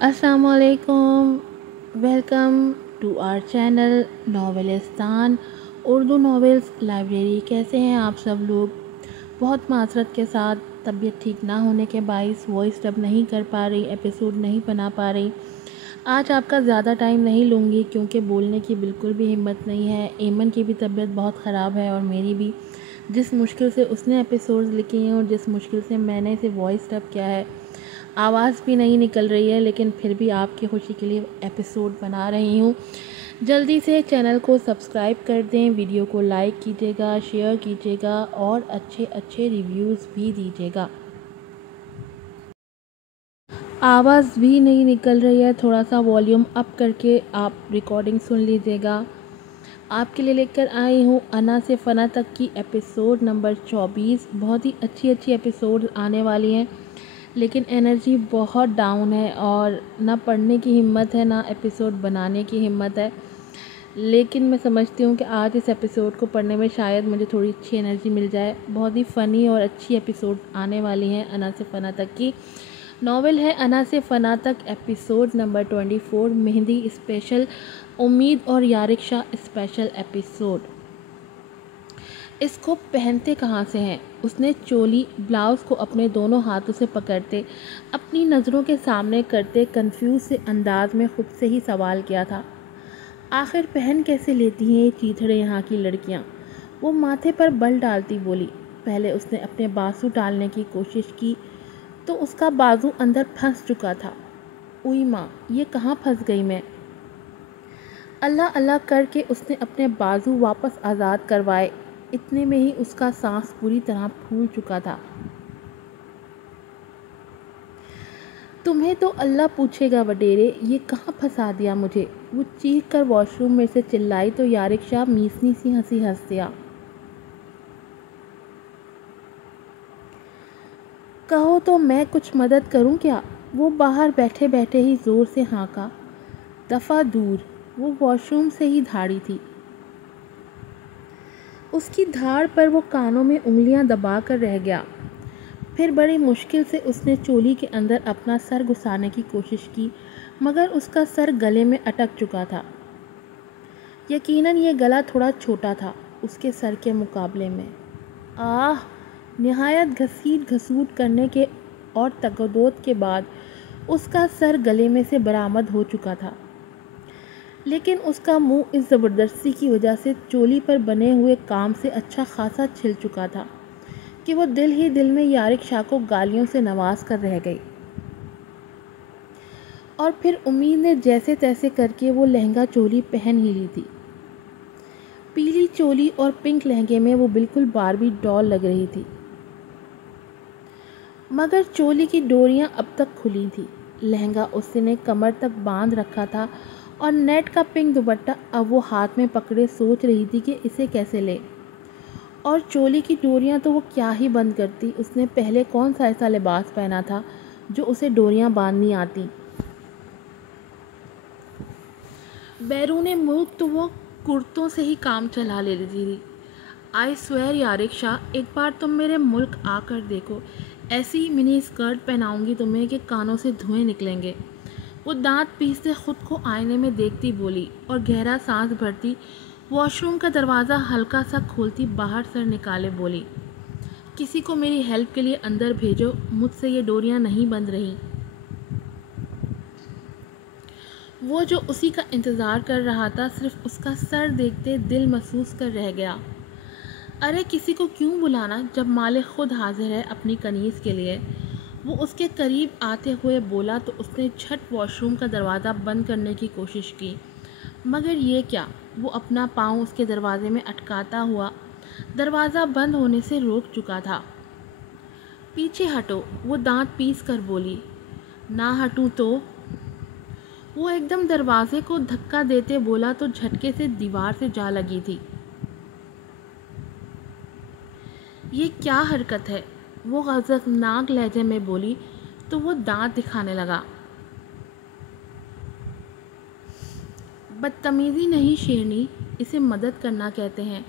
السلام علیکم، welcome to our channel Novelistan Urdu novels library. کیسے ہیں آپ سب لوگ؟ بہت معذرت کے ساتھ طبیعت ٹھیک نہ ہونے کے باعث وائس ڈب نہیں کر پا رہی، ایپیسوڈ نہیں بنا پا رہی۔ آج آپ کا زیادہ ٹائم نہیں لوں گی کیونکہ بولنے کی بالکل بھی ہمت نہیں ہے۔ ایمن کی بھی طبیعت بہت خراب ہے اور میری بھی۔ جس مشکل سے اس نے ایپیسوڈز لکھی ہیں اور جس مشکل سے میں نے اسے وائس ڈب کیا ہے، آواز بھی نہیں نکل رہی ہے، لیکن پھر بھی آپ کی خوشی کے لیے ایپیسوڈ بنا رہی ہوں۔ جلدی سے چینل کو سبسکرائب کر دیں، ویڈیو کو لائک کیجیے گا، شیئر کیجیے گا اور اچھے ریویوز بھی دیجیے گا۔ آواز بھی نہیں نکل رہی ہے، تھوڑا سا والیوم اپ کر کے آپ ریکارڈنگ سن لیجیے گا۔ آپ کے لیے لے کر آئی ہوں انا سے فنا تک کی ایپیسوڈ نمبر 24۔ بہت ہی اچھی ایپیسوڈ آنے والی ہیں، لیکن انرجی بہت ڈاؤن ہے اور نہ پڑھنے کی ہمت ہے نہ ایپیسوڈ بنانے کی ہمت ہے، لیکن میں سمجھتی ہوں کہ آج اس ایپیسوڈ کو پڑھنے میں شاید مجھے تھوڑی اچھی انرجی مل جائے۔ بہت ہی فنی اور اچھی ایپیسوڈ آنے والی ہیں انا سے فنا تک کی۔ ناول ہے انا سے فنا تک ایپیسوڈ نمبر 24، مہندی اسپیشل، امید اور یارق شاہ اسپیشل ایپیسوڈ۔ اس کو پہنتے کہاں سے ہیں؟ اس نے چولی بلاؤز کو اپنے دونوں ہاتھوں سے پکڑتے، اپنی نظروں کے سامنے کرتے کنفیوز سے انداز میں خود سے ہی سوال کیا تھا۔ آخر پہن کیسے لیتی ہیں یہ چیتھڑے یہاں کی لڑکیاں؟ وہ ماتھے پر بل ڈالتی بولی۔ پہلے اس نے اپنے بازو ڈالنے کی کوشش کی تو اس کا بازو اندر پھنس چکا تھا۔ اوئی ماں، یہ کہاں پھنس گئی میں؟ اللہ اللہ کر کے اس نے اپنے بازو واپس آزاد کروائے، اتنے میں ہی اس کا سانس پوری طرح پھول چکا تھا۔ تمہیں تو اللہ پوچھے گا وڈیرے، یہ کہاں پھنسا دیا مجھے؟ وہ چیخ کر واش روم میں سے چلائی تو یارق شاہ میسنی سی ہنسی ہنس دیا۔ کہو تو میں کچھ مدد کروں کیا؟ وہ باہر بیٹھے بیٹھے ہی زور سے ہانکا۔ دفعہ دور، وہ واش روم سے ہی دھاڑی تھی۔ اس کی دھاڑ پر وہ کانوں میں انگلیاں دبا کر رہ گیا۔ پھر بڑی مشکل سے اس نے چولی کے اندر اپنا سر گھسانے کی کوشش کی، مگر اس کا سر گلے میں اٹک چکا تھا۔ یقیناً یہ گلا تھوڑا چھوٹا تھا اس کے سر کے مقابلے میں۔ آہ! نہایت گھسیٹ گھسوٹ کرنے کے اور تگدوت کے بعد اس کا سر گلے میں سے برآمد ہو چکا تھا، لیکن اس کا منہ اس زبردستی کی وجہ سے چولی پر بنے ہوئے کام سے اچھا خاصا چھل چکا تھا کہ وہ دل ہی دل میں یارق شاہ کو گالیوں سے نواز کر رہ گئی۔ اور پھر امید نے جیسے تیسے کر کے وہ لہنگا چولی پہن ہی لی تھی۔ پیلی چولی اور پنک لہنگے میں وہ بالکل باربی ڈال لگ رہی تھی، مگر چولی کی ڈوریاں اب تک کھلی تھی۔ لہنگا اس نے کمر تک باندھ رکھا تھا اور نیٹ کا پنک دوپٹہ اب وہ ہاتھ میں پکڑے سوچ رہی تھی کہ اسے کیسے لے۔ اور چولی کی ڈوریاں تو وہ کیا ہی بند کرتی، اس نے پہلے کون سا ایسا لباس پہنا تھا جو اسے ڈوریاں باندھنی آتی؟ بیرون ملک تو وہ کرتوں سے ہی کام چلا لیتی تھی۔ آئی سویئر یارق شاہ، ایک بار تم میرے ملک آ کر دیکھو، ایسی منی اسکرٹ پہناؤں گی تمہیں کہ کانوں سے دھوئیں نکلیں گے۔ وہ دانت پیستے خود کو آئینے میں دیکھتی بولی اور گہرا سانس بھرتی واش روم کا دروازہ ہلکا سا کھولتی باہر سر نکالے بولی، کسی کو میری ہیلپ کے لیے اندر بھیجو، مجھ سے یہ ڈوریاں نہیں بند رہی۔ وہ جو اسی کا انتظار کر رہا تھا، صرف اس کا سر دیکھتے دل محسوس کر رہ گیا۔ ارے کسی کو کیوں بلانا جب مالک خود حاضر ہے اپنی کنیز کے لیے؟ وہ اس کے قریب آتے ہوئے بولا تو اس نے جھٹ واش روم کا دروازہ بند کرنے کی کوشش کی، مگر یہ کیا، وہ اپنا پاؤں اس کے دروازے میں اٹکاتا ہوا دروازہ بند ہونے سے روک چکا تھا۔ پیچھے ہٹو، وہ دانت پیس کر بولی۔ نہ ہٹوں تو؟ وہ ایک دم دروازے کو دھکا دیتے بولا تو جھٹکے سے دیوار سے جا لگی تھی۔ یہ کیا حرکت ہے؟ وہ غضبناک لہجے میں بولی تو وہ دانت دکھانے لگا۔ بدتمیزی نہیں شیرنی، اسے مدد کرنا کہتے ہیں۔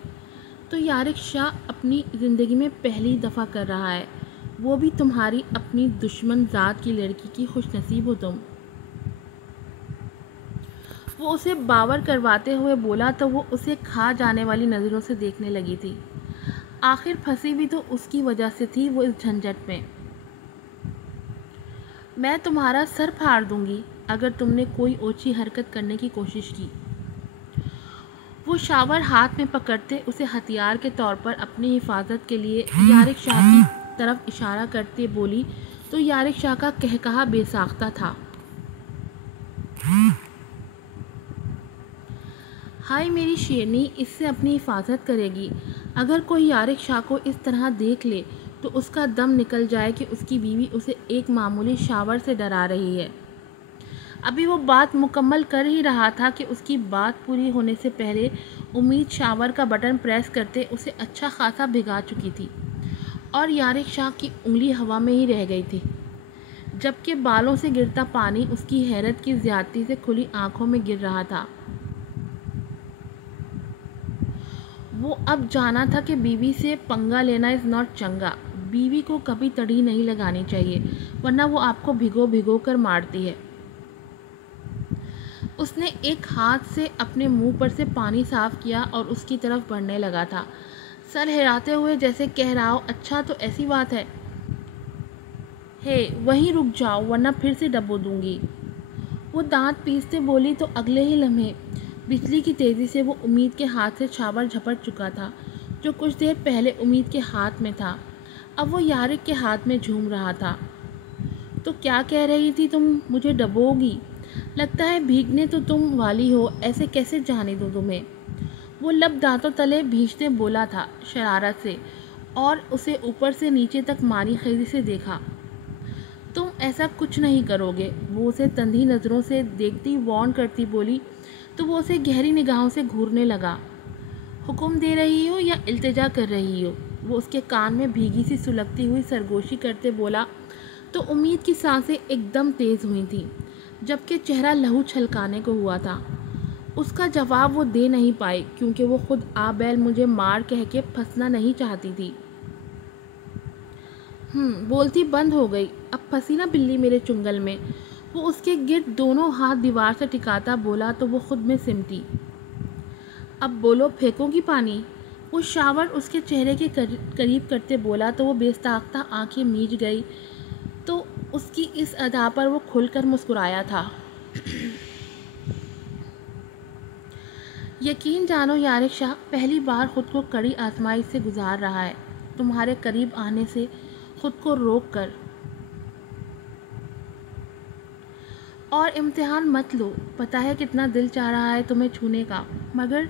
تو یارق شاہ اپنی زندگی میں پہلی دفعہ کر رہا ہے، وہ بھی تمہاری اپنی دشمن ذات کی لڑکی کی خوش نصیب ہو تم۔ وہ اسے باور کرواتے ہوئے بولا تو وہ اسے کھا جانے والی نظروں سے دیکھنے لگی تھی۔ آخر پھنسی بھی تو اس کی وجہ سے تھی وہ اس جھنجٹ میں۔ میں تمہارا سر پھاڑ دوں گی اگر تم نے کوئی اونچی حرکت کرنے کی کوشش کی۔ وہ شاور ہاتھ میں پکڑتے اسے ہتھیار کے طور پر اپنی حفاظت کے لیے یارق شاہ کی طرف اشارہ کرتے بولی تو یارق شاہ کا قہقہا بے ساختہ تھا۔ ہائے میری شیرنی، اس سے اپنی حفاظت کرے گی۔ اگر کوئی یارق شاہ کو اس طرح دیکھ لے تو اس کا دم نکل جائے کہ اس کی بیوی اسے ایک معمولی شاور سے ڈرا رہی ہے۔ ابھی وہ بات مکمل کر ہی رہا تھا کہ اس کی بات پوری ہونے سے پہلے امید شاور کا بٹن پریس کرتے اسے اچھا خاصا بھگا چکی تھی اور یارق شاہ کی انگلی ہوا میں ہی رہ گئی تھی، جبکہ بالوں سے گرتا پانی اس کی حیرت کی زیادتی سے کھلی آنکھوں میں گر رہا تھا۔ وہ اب جانا تھا کہ بیوی سے پنگا لینا از ناٹ چنگا۔ بیوی کو کبھی تڑی نہیں لگانی چاہیے ورنہ وہ آپ کو بھگو بھگو کر مارتی ہے۔ اس نے ایک ہاتھ سے اپنے منہ پر سے پانی صاف کیا اور اس کی طرف بڑھنے لگا تھا، سر ہلاتے ہوئے جیسے کہہ رہا ہو اچھا تو ایسی بات ہے۔ ہے وہیں رک جاؤ ورنہ پھر سے ڈبو دوں گی۔ وہ دانت پیستے بولی تو اگلے ہی لمحے بجلی کی تیزی سے وہ امید کے ہاتھ سے شاور جھپٹ چکا تھا جو کچھ دیر پہلے امید کے ہاتھ میں تھا، اب وہ یارق کے ہاتھ میں جھوم رہا تھا۔ تو کیا کہہ رہی تھی تم؟ مجھے ڈبو گی؟ لگتا ہے بھیگنے تو تم والی ہو، ایسے کیسے جانے دو تمہیں؟ وہ لب دانتوں تلے بھینچتے بولا تھا شرارت سے، اور اسے اوپر سے نیچے تک مانی خیزی سے دیکھا۔ تم ایسا کچھ نہیں کرو گے، وہ اسے تندھی نظروں سے دیکھتی وارن کرتی بولی تو وہ اسے گہری نگاہوں سے گھورنے لگا۔ حکم دے رہی ہو یا التجا کر رہی ہو؟ وہ اس کے کان میں بھیگی سی سلگتی ہوئی سرگوشی کرتے بولا تو امید کی سانسیں ایک دم تیز ہوئی تھیں جبکہ چہرہ لہو چھلکانے کو ہوا تھا۔ اس کا جواب وہ دے نہیں پائی کیونکہ وہ خود آ بیل مجھے مار کہہ کے پھنسنا نہیں چاہتی تھی۔ بولتی بند ہو گئی، اب پھنسی نا بلی میرے چنگل میں۔ وہ اس کے گرد دونوں ہاتھ دیوار سے ٹکاتا بولا تو وہ خود میں سمٹی۔ اب بولو پھینکوں گی پانی؟ وہ شاور اس کے چہرے کے قریب کرتے بولا تو وہ بے ساختہ آنکھیں میج گئی تو اس کی اس ادا پر وہ کھل کر مسکرایا تھا۔ یقین جانو یارق شاہ پہلی بار خود کو کڑی آزمائش سے گزار رہا ہے، تمہارے قریب آنے سے خود کو روک کر۔ اور امتحان مت لو، پتہ ہے کتنا دل چاہ رہا ہے تمہیں چھونے کا، مگر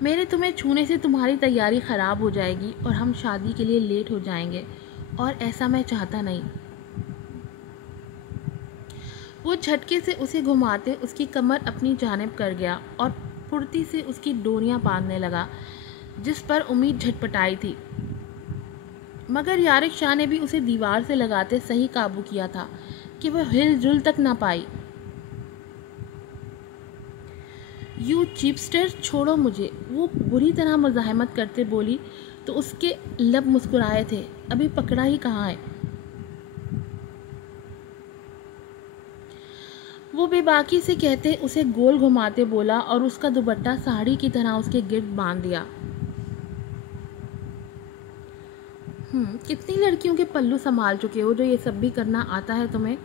میرے تمہیں چھونے سے تمہاری تیاری خراب ہو جائے گی اور ہم شادی کے لیے لیٹ ہو جائیں گے، اور ایسا میں چاہتا نہیں۔ وہ جھٹکے سے اسے گھماتے اس کی کمر اپنی جانب کر گیا اور پھرتی سے اس کی ڈوریاں باندھنے لگا جس پر امید جھٹپٹائی تھی، مگر یارق شاہ نے بھی اسے دیوار سے لگاتے صحیح قابو کیا تھا کہ وہ ہل جل تک نہ پائی۔ یو چیپسٹر، چھوڑو مجھے، وہ بری طرح مزاحمت کرتے بولی تو اس کے لب مسکرائے تھے، ابھی پکڑا ہی کہاں ہے؟ وہ بے باکی سے کہتے اسے گول گھماتے بولا اور اس کا دوپٹہ ساڑی کی طرح اس کے گرد باندھ دیا۔ کتنی لڑکیوں کے پلو سنبھال چکے ہو جو یہ سب بھی کرنا آتا ہے تمہیں؟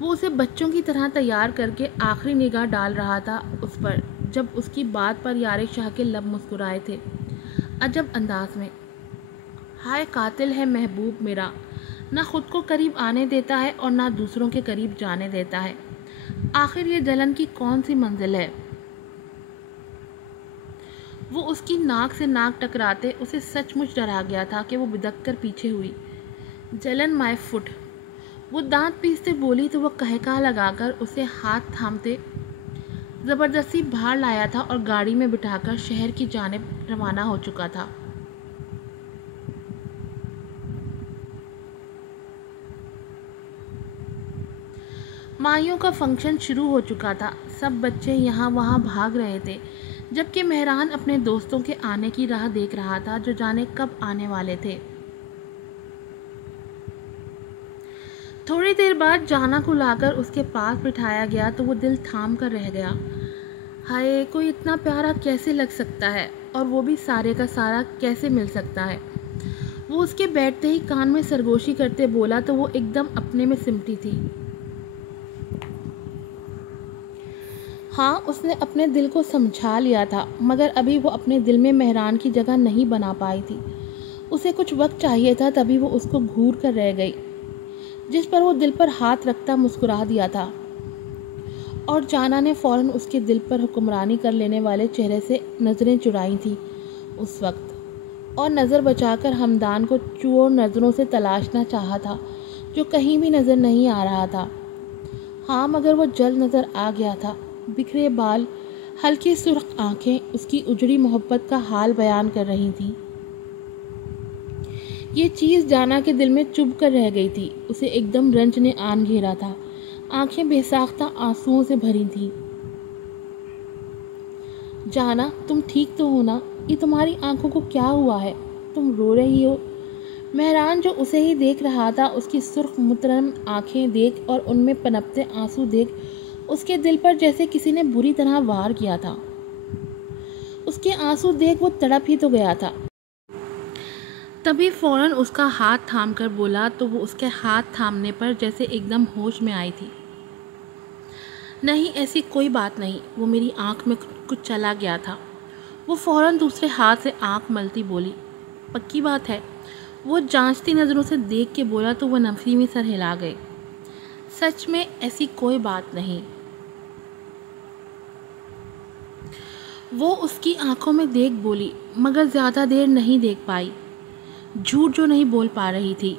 وہ اسے بچوں کی طرح تیار کر کے آخری نگاہ ڈال رہا تھا اس پر جب اس کی بات پر یارق شاہ کے لب مسکرائے تھے عجب انداز میں۔ ہائے قاتل ہے محبوب میرا، نہ خود کو قریب آنے دیتا ہے اور نہ دوسروں کے قریب جانے دیتا ہے، آخر یہ جلن کی کون سی منزل ہے؟ وہ اس کی ناک سے ناک ٹکراتے اسے سچ مچ ڈرا گیا تھا کہ وہ بدک کر پیچھے ہوئی۔ جلن مائی فٹ، وہ دانت پیستے بولی تو وہ قہقہا لگا کر اسے ہاتھ تھامتے زبردستی باہر لایا تھا اور گاڑی میں بٹھا کر شہر کی جانب روانہ ہو چکا تھا۔ مائیوں کا فنکشن شروع ہو چکا تھا، سب بچے یہاں وہاں بھاگ رہے تھے جبکہ مہران اپنے دوستوں کے آنے کی راہ دیکھ رہا تھا جو جانے کب آنے والے تھے۔ تھوڑی دیر بعد جانا کو لا کر اس کے پاس بٹھایا گیا تو وہ دل تھام کر رہ گیا۔ ہائے، کوئی اتنا پیارا کیسے لگ سکتا ہے، اور وہ بھی سارے کا سارا کیسے مل سکتا ہے؟ وہ اس کے بیٹھتے ہی کان میں سرگوشی کرتے بولا تو وہ ایک دم اپنے میں سمٹی تھی۔ ہاں، اس نے اپنے دل کو سمجھا لیا تھا، مگر ابھی وہ اپنے دل میں مہران کی جگہ نہیں بنا پائی تھی۔ اسے کچھ وقت چاہیے تھا، تبھی وہ اس کو گھور کر رہ گئی، جس پر وہ دل پر ہاتھ رکھتا مسکرا دیا تھا، اور جانا نے فوراً اس کے دل پر حکمرانی کر لینے والے چہرے سے نظریں چرائی تھیں اس وقت، اور نظر بچا کر ہمدان کو چور نظروں سے تلاشنا چاہا تھا، جو کہیں بھی نظر نہیں آ رہا تھا۔ ہاں، مگر وہ جلد نظر آ گیا تھا۔ بکھرے بال، ہلکی سرخ آنکھیں اس کی اجڑی محبت کا حال بیان کر رہی تھیں۔ یہ چیز جانا کے دل میں چبھ کر رہ گئی تھی۔ اسے ایک دم رنج نے آن گھیرا تھا، آنکھیں بے ساختہ آنسوؤں سے بھری تھیں۔ جانا، تم ٹھیک تو ہو نا؟ یہ تمہاری آنکھوں کو کیا ہوا ہے؟ تم رو رہی ہو؟ مہران، جو اسے ہی دیکھ رہا تھا، اس کی سرخ مترم آنکھیں دیکھ اور ان میں پنپتے آنسو دیکھ اس کے دل پر جیسے کسی نے بری طرح وار کیا تھا۔ اس کے آنسو دیکھ وہ تڑپ ہی تو گیا تھا۔ تبھی فوراً اس کا ہاتھ تھام کر بولا تو وہ اس کے ہاتھ تھامنے پر جیسے ایک دم ہوش میں آئی تھی۔ نہیں، ایسی کوئی بات نہیں، وہ میری آنکھ میں کچھ چلا گیا تھا۔ وہ فوراً دوسرے ہاتھ سے آنکھ ملتی بولی، پکی بات ہے؟ وہ جانچتی نظروں سے دیکھ کے بولا تو وہ نفی میں سر ہلا گئے۔ سچ میں ایسی کوئی بات نہیں۔ وہ اس کی آنکھوں میں دیکھ بولی، مگر زیادہ دیر نہیں دیکھ پائی، جھوٹ جو نہیں بول پا رہی تھی۔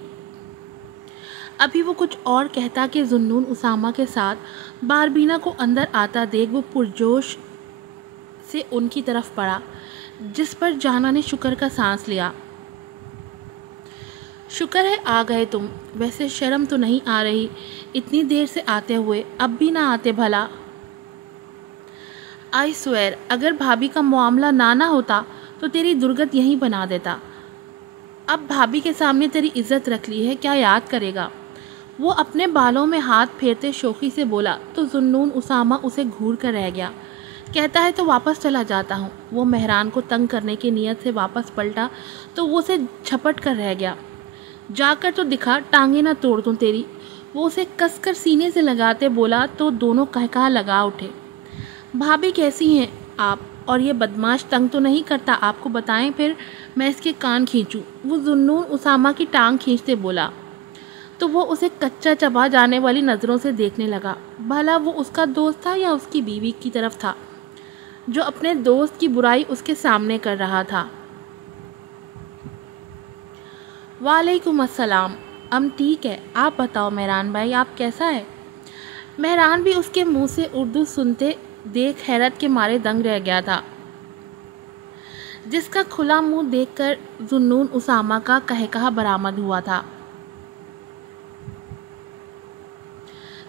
ابھی وہ کچھ اور کہتا کہ ذوالنون اسامہ کے ساتھ باربینا کو اندر آتا دیکھ وہ پرجوش سے ان کی طرف پڑا، جس پر جانا نے شکر کا سانس لیا۔ شکر ہے آ گئے تم، ویسے شرم تو نہیں آ رہی اتنی دیر سے آتے ہوئے؟ اب بھی نہ آتے بھلا؟ آئی سویر، اگر بھابھی کا معاملہ نہ ہوتا تو تیری درگت یہیں بنا دیتا۔ اب بھابھی کے سامنے تیری عزت رکھ لی ہے، کیا یاد کرے گا؟ وہ اپنے بالوں میں ہاتھ پھیرتے شوخی سے بولا تو ذوالنون اسامہ اسے گھور کر رہ گیا۔ کہتا ہے تو واپس چلا جاتا ہوں۔ وہ مہران کو تنگ کرنے کی نیت سے واپس پلٹا تو وہ اسے جھپٹ کر رہ گیا۔ جا کر تو دکھا، ٹانگیں نہ توڑ دوں تیری۔ وہ اسے کس کر سینے سے لگاتے بولا تو دونوں کہکہا لگا اٹھے۔ بھابھی کیسی ہیں آپ؟ اور یہ بدماش تنگ تو نہیں کرتا آپ کو؟ بتائیں پھر میں اس کے کان کھینچوں؟ وہ ذوالنون اسامہ کی ٹانگ کھینچتے بولا تو وہ اسے کچا چبا جانے والی نظروں سے دیکھنے لگا۔ بھلا وہ اس کا دوست تھا یا اس کی بیوی کی طرف تھا جو اپنے دوست کی برائی اس کے سامنے کر رہا تھا؟ وعلیکم السلام، ٹھیک ہے، آپ بتاؤ مہران بھائی، آپ کیسا ہے؟ مہران بھی اس کے منہ سے اردو سنتے دیکھ حیرت کے مارے دنگ رہ گیا تھا، جس کا کھلا منہ دیکھ کر ذوالنون اسامہ کا کہکہا برآمد ہوا تھا۔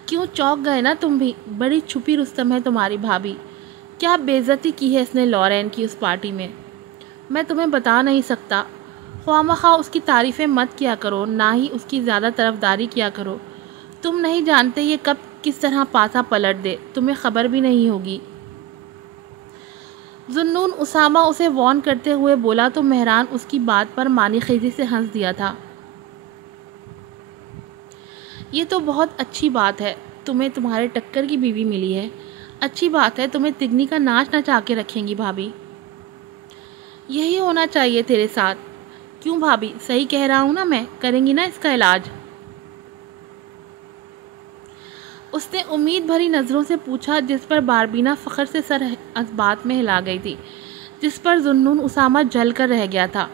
کیوں چونک گئے نا تم بھی؟ بڑی چھپی رستم ہے تمہاری بھابھی۔ کیا بے عزتی کی ہے اس نے لورین کی اس پارٹی میں؟ میں تمہیں بتا نہیں سکتا۔ خواہ مخواہ اس کی تعریفیں مت کیا کرو، نہ ہی اس کی زیادہ طرفداری کیا کرو۔ تم نہیں جانتے یہ کب کس طرح پاسا پلٹ دے، تمہیں خبر بھی نہیں ہوگی۔ ذوالنون اسامہ اسے وارن کرتے ہوئے بولا تو مہران اس کی بات پر مانی خیزی سے ہنس دیا تھا۔ یہ تو بہت اچھی بات ہے، تمہیں تمہارے ٹکر کی بیوی ملی ہے۔ اچھی بات ہے، تمہیں تگنی کا ناچ نچا کے رکھیں گی بھابھی۔ یہی ہونا چاہیے تیرے ساتھ۔ کیوں بھابھی، صحیح کہہ رہا ہوں نا میں؟ کریں گی نا اس کا علاج؟ اس نے امید بھری نظروں سے پوچھا، جس پر باربینا فخر سے سر اس بات میں ہلا گئی تھی جس پر ذوالنون اسامہ جل کر رہ گیا تھا،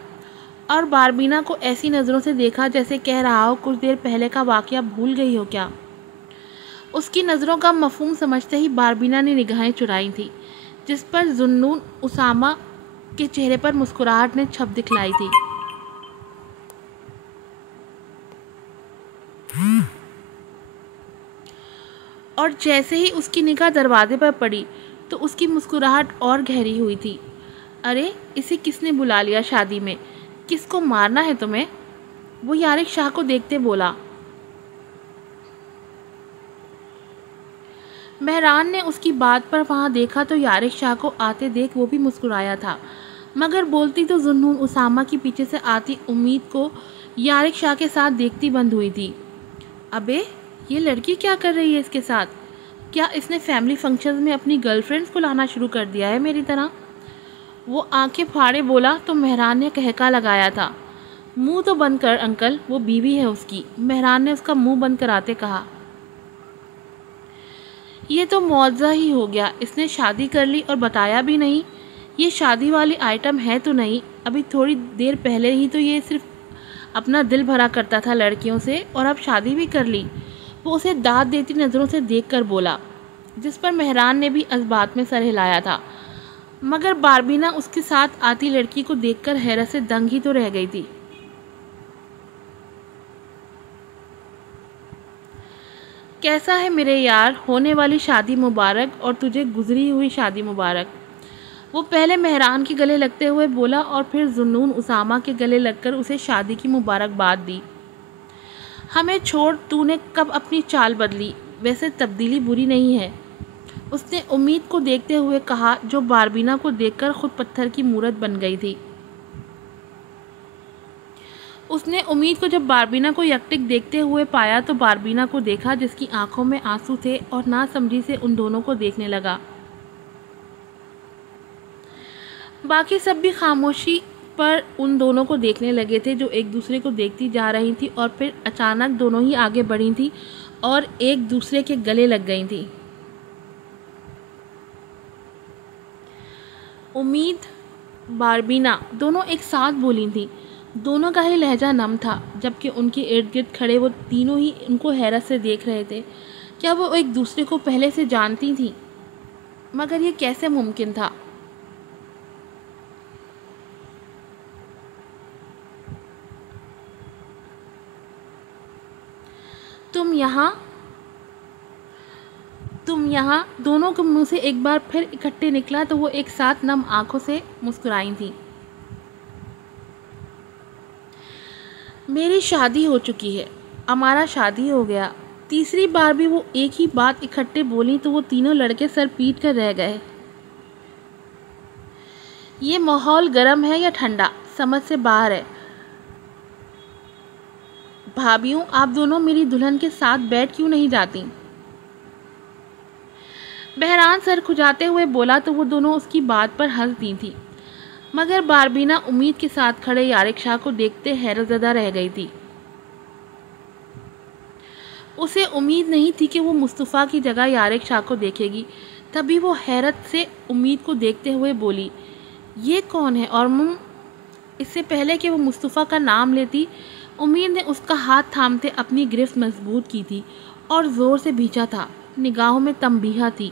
اور باربینا کو ایسی نظروں سے دیکھا جیسے کہہ رہا ہو کچھ دیر پہلے کا واقعہ بھول گئی ہو کیا؟ اس کی نظروں کا مفہوم سمجھتے ہی باربینا نے نگاہیں چرائی تھی، جس پر ذوالنون اسامہ کے چہرے پر مسکراہٹ نے چھپ دکھلائی تھی۔ اور جیسے ہی اس کی نگاہ دروازے پر پڑی تو اس کی مسکراہٹ اور گہری ہوئی تھی۔ ارے، اسے کس نے بلا لیا شادی میں؟ کس کو مارنا ہے تمہیں؟ وہ یارق شاہ کو دیکھتے بولا۔ مہران نے اس کی بات پر وہاں دیکھا تو یارق شاہ کو آتے دیکھ وہ بھی مسکرایا تھا، مگر بولتی تو ذوالنون اسامہ کی پیچھے سے آتی امید کو یارق شاہ کے ساتھ دیکھتی بند ہوئی تھی۔ ابے یہ لڑکی کیا کر رہی ہے اس کے ساتھ؟ کیا اس نے فیملی فنکشنز میں اپنی گرل فرینڈز کو لانا شروع کر دیا ہے میری طرح؟ وہ آنکھیں پھاڑے بولا تو مہران نے کہکا لگایا تھا، منہ تو بند کر انکل، وہ بیوی ہے اس کی۔ مہران نے اس کا منہ بند کراتے کہا، یہ تو معجزہ ہی ہو گیا، اس نے شادی کر لی اور بتایا بھی نہیں۔ یہ شادی والی آئٹم ہے تو نہیں، ابھی تھوڑی دیر پہلے ہی تو یہ صرف اپنا دل بھرا کرتا تھا لڑکیوں سے، اور اب شادی بھی کر لی۔ وہ اسے داد دیتی نظروں سے دیکھ کر بولا، جس پر مہران نے بھی اس بات میں سر ہلایا تھا، مگر باربینا اس کے ساتھ آتی لڑکی کو دیکھ کر حیرت سے دنگ ہی تو رہ گئی تھی۔ کیسا ہے میرے یار، ہونے والی شادی مبارک، اور تجھے گزری ہوئی شادی مبارک۔ وہ پہلے مہران کے گلے لگتے ہوئے بولا اور پھر ذوالنون اسامہ کے گلے لگ کر اسے شادی کی مبارکباد دی۔ ہمیں چھوڑ، تو نے کب اپنی چال بدلی؟ ویسے تبدیلی بری نہیں ہے، اس نے امید کو دیکھتے ہوئے کہا، جو باربینا کو دیکھ کر خود پتھر کی مورت بن گئی تھی۔ اس نے امید کو جب باربینا کو یکٹک دیکھتے ہوئے پایا تو باربینا کو دیکھا جس کی آنکھوں میں آنسو تھے، اور ناسمجھی سے ان دونوں کو دیکھنے لگا۔ باقی سب بھی خاموشی پر ان دونوں کو دیکھنے لگے تھے جو ایک دوسرے کو دیکھتی جا رہی تھی، اور پھر اچانک دونوں ہی آگے بڑھی تھی اور ایک دوسرے کے گلے لگ گئی تھی۔ امید، باربینا دونوں ایک ساتھ بولی تھیں۔ دونوں کا ہی لہجہ نم تھا، جبکہ ان کے ارد گرد کھڑے وہ تینوں ہی ان کو حیرت سے دیکھ رہے تھے۔ کیا وہ ایک دوسرے کو پہلے سے جانتی تھیں؟ مگر یہ کیسے ممکن تھا؟ تم یہاں دونوں کے منہ سے ایک بار پھر اکٹھے نکلا تو وہ ایک ساتھ نم آنکھوں سے مسکرائی تھیں۔ میری شادی ہو چکی ہے، ہمارا شادی ہو گیا۔ تیسری بار بھی وہ ایک ہی بات اکٹھے بولی تو وہ تینوں لڑکے سر پیٹ کر رہ گئے۔ یہ ماحول گرم ہے یا ٹھنڈا، سمجھ سے باہر ہے۔ بھابیوں، آپ دونوں میری دلہن کے ساتھ بیٹھ کیوں نہیں جاتی؟ بہران سر کھجاتے ہوئے بولا تو وہ دونوں اس کی بات پر ہنس دی تھی، مگر باربینا امید کے ساتھ کھڑے یارق شاہ کو دیکھتے حیرت زدہ رہ گئی تھی۔ اسے امید نہیں تھی کہ وہ مصطفیٰ کی جگہ یارق شاہ کو دیکھے گی، تبھی وہ حیرت سے امید کو دیکھتے ہوئے بولی، یہ کون ہے؟ اور اس سے پہلے کہ وہ مصطفیٰ کا نام لیتی، امید نے اس کا ہاتھ تھامتے اپنی گرفت مضبوط کی تھی اور زور سے بھینچا تھا، نگاہوں میں تنبیہ تھی۔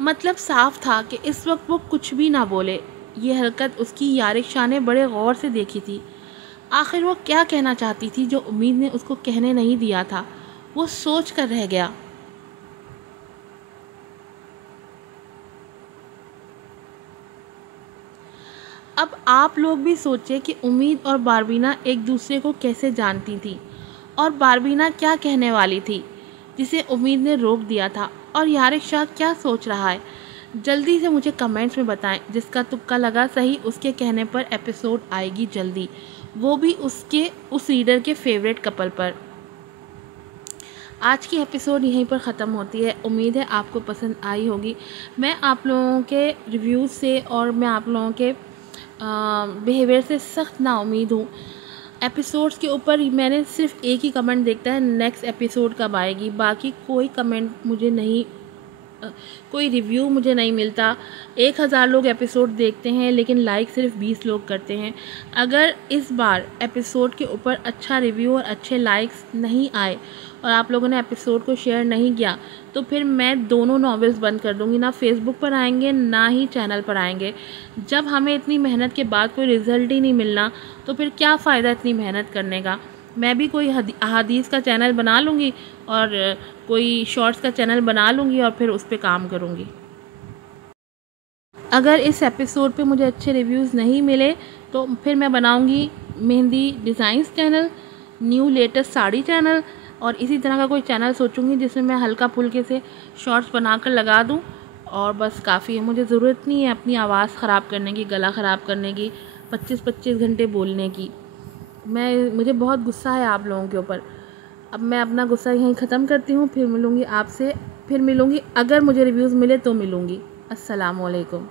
مطلب صاف تھا کہ اس وقت وہ کچھ بھی نہ بولے۔ یہ حرکت اس کی یارق شاہ نے بڑے غور سے دیکھی تھی۔ آخر وہ کیا کہنا چاہتی تھی جو امید نے اس کو کہنے نہیں دیا تھا؟ وہ سوچ کر رہ گیا۔ اب آپ لوگ بھی سوچیں کہ امید اور باربینا ایک دوسرے کو کیسے جانتی تھی، اور باربینا کیا کہنے والی تھی جسے امید نے روک دیا تھا، اور یارق شاہ کیا سوچ رہا ہے؟ جلدی سے مجھے کمنٹس میں بتائیں۔ جس کا تکا لگا صحیح، اس کے کہنے پر ایپیسوڈ آئے گی جلدی، وہ بھی اس ریڈر کے فیوریٹ کپل پر۔ آج کی ایپیسوڈ یہیں پر ختم ہوتی ہے۔ امید ہے آپ کو پسند آئی ہوگی۔ میں آپ لوگوں کے ریویوز سے اور میں آپ لوگوں کے بیہیویئر سے سخت نا امید ہوں۔ ایپیسوڈز کے اوپر میں نے صرف ایک ہی کمنٹ دیکھتا ہے، نیکسٹ ایپیسوڈ کب آئے گی، باقی کوئی کمنٹ مجھے نہیں، کوئی ریویو مجھے نہیں ملتا۔ 1000 لوگ ایپیسوڈ دیکھتے ہیں لیکن لائک صرف 20 لوگ کرتے ہیں۔ اگر اس بار ایپیسوڈ کے اوپر اچھا ریویو اور اچھے لائکس نہیں آئے اور آپ لوگوں نے ایپیسوڈ کو شیئر نہیں کیا تو پھر میں دونوں ناولز بند کر دوں گی، نہ فیس بک پر آئیں گے نہ ہی چینل پر آئیں گے۔ جب ہمیں اتنی محنت کے بعد کوئی رزلٹ ہی نہیں ملنا تو پھر کیا فائدہ اتنی محنت کرنے کا؟ میں بھی کوئی احادیث کا چینل بنا لوں گی اور کوئی شارٹس کا چینل بنا لوں گی اور پھر اس پہ کام کروں گی۔ اگر اس ایپیسوڈ پہ مجھے اچھے ریویوز نہیں ملے تو پھر میں بناؤں گی mehndi designs channel, new latest sari channel, اور اسی طرح کا کوئی چینل سوچوں گی جس میں میں ہلکا پھلکے سے شارٹس بنا کر لگا دوں، اور بس کافی ہے. مجھے ضرورت نہیں ہے اپنی آواز خراب کرنے کی، گلا خراب کرنے کی، 25 گھنٹے بولنے کی. مجھے بہت غصہ ہے آپ لوگوں کے اوپر. اب میں اپنا غصہ یہیں ختم کرتی ہوں، پھر ملوں گی آپ سے، پھر ملوں گی اگر مجھے ریویوز ملے تو ملوں گی. السلام علیکم.